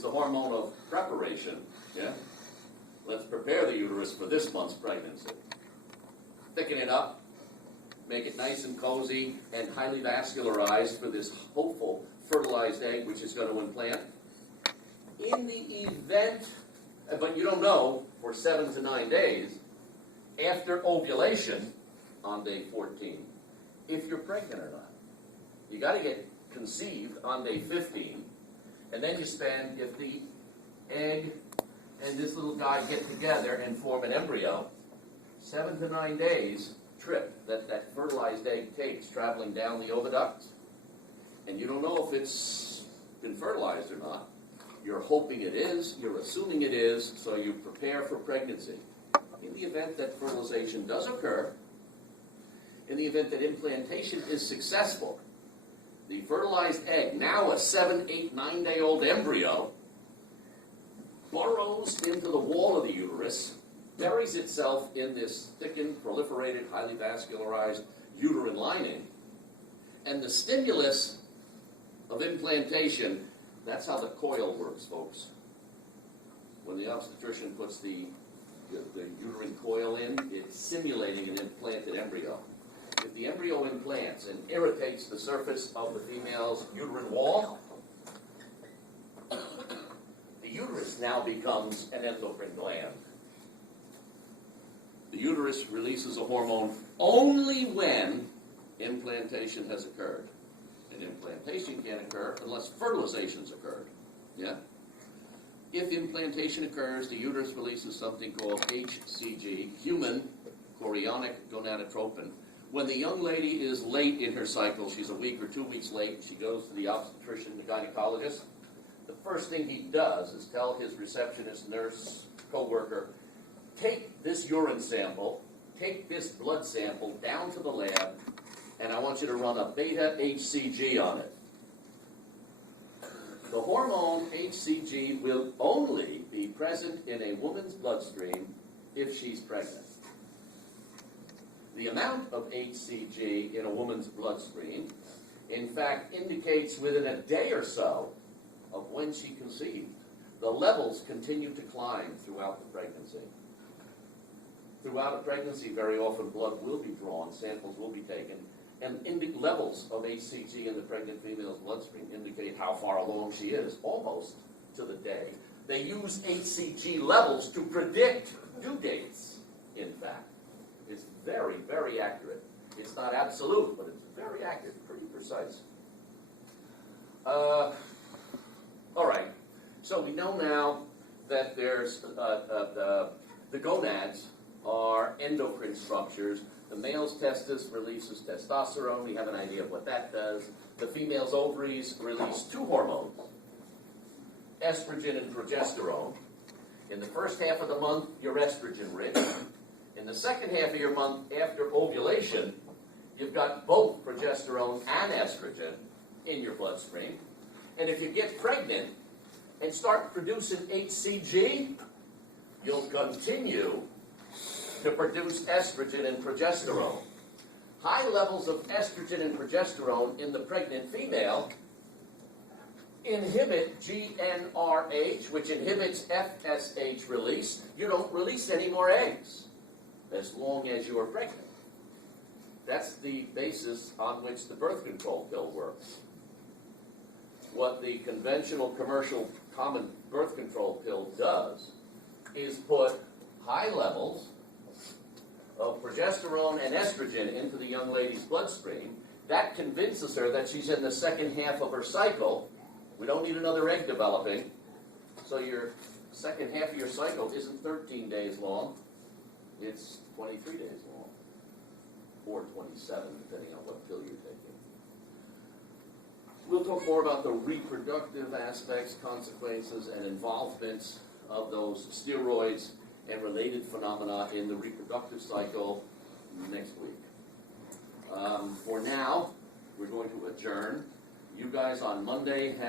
is the hormone of preparation. Yeah? Let's prepare the uterus for this month's pregnancy. Thicken it up, make it nice and cozy and highly vascularized for this hopeful fertilized egg which is going to implant. In the event, but you don't know for 7 to 9 days, after ovulation on day 14, if you're pregnant or not. You got to get conceived on day 15, and then you spend, if the egg and this little guy get together and form an embryo, 7 to 9 days trip that fertilized egg takes traveling down the oviduct, and you don't know if it's been fertilized or not. You're hoping it is, you're assuming it is, so you prepare for pregnancy. In the event that fertilization does occur, in the event that implantation is successful, the fertilized egg, now a 7, 8, 9-day-old embryo, burrows into the wall of the uterus, buries itself in this thickened, proliferated, highly vascularized uterine lining, and the stimulus of implantation, that's how the coil works, folks. When the obstetrician puts the uterine coil in, it's simulating an implanted embryo. If the embryo implants and irritates the surface of the female's uterine wall, the uterus now becomes an endocrine gland. The uterus releases a hormone only when implantation has occurred. And implantation can't occur unless fertilization's occurred. Yeah? If implantation occurs, the uterus releases something called HCG, human chorionic gonadotropin. When the young lady is late in her cycle, she's a week or 2 weeks late, she goes to the obstetrician, the gynecologist, the first thing he does is tell his receptionist, nurse, co-worker, take this urine sample, take this blood sample down to the lab, and I want you to run a beta HCG on it. The hormone HCG will only be present in a woman's bloodstream if she's pregnant. The amount of HCG in a woman's bloodstream, in fact, indicates within a day or so of when she conceived. The levels continue to climb throughout the pregnancy. Throughout a pregnancy, very often blood will be drawn, samples will be taken, and levels of HCG in the pregnant female's bloodstream indicate how far along she is, almost to the day. They use HCG levels to predict due dates, in fact. It's very, very accurate. It's not absolute, but it's very accurate, pretty precise. All right, so we know now that there's the gonads are endocrine structures. The male's testis releases testosterone. We have an idea of what that does. The female's ovaries release 2 hormones, estrogen and progesterone. In the first half of the month, you're estrogen rich. In the second half of your month after ovulation, you've got both progesterone and estrogen in your bloodstream. And if you get pregnant and start producing HCG, you'll continue to produce estrogen and progesterone. High levels of estrogen and progesterone in the pregnant female inhibit GnRH, which inhibits FSH release. You don't release any more eggs as long as you are pregnant. That's the basis on which the birth control pill works. What the conventional, commercial, common birth control pill does is put high levels of progesterone and estrogen into the young lady's bloodstream. That convinces her that she's in the second half of her cycle. We don't need another egg developing. So your second half of your cycle isn't 13 days long. It's 23 days long. Or 27, depending on what pill you're taking. We'll talk more about the reproductive aspects, consequences, and involvements of those steroids and related phenomena in the reproductive cycle next week. For now, we're going to adjourn. You guys on Monday have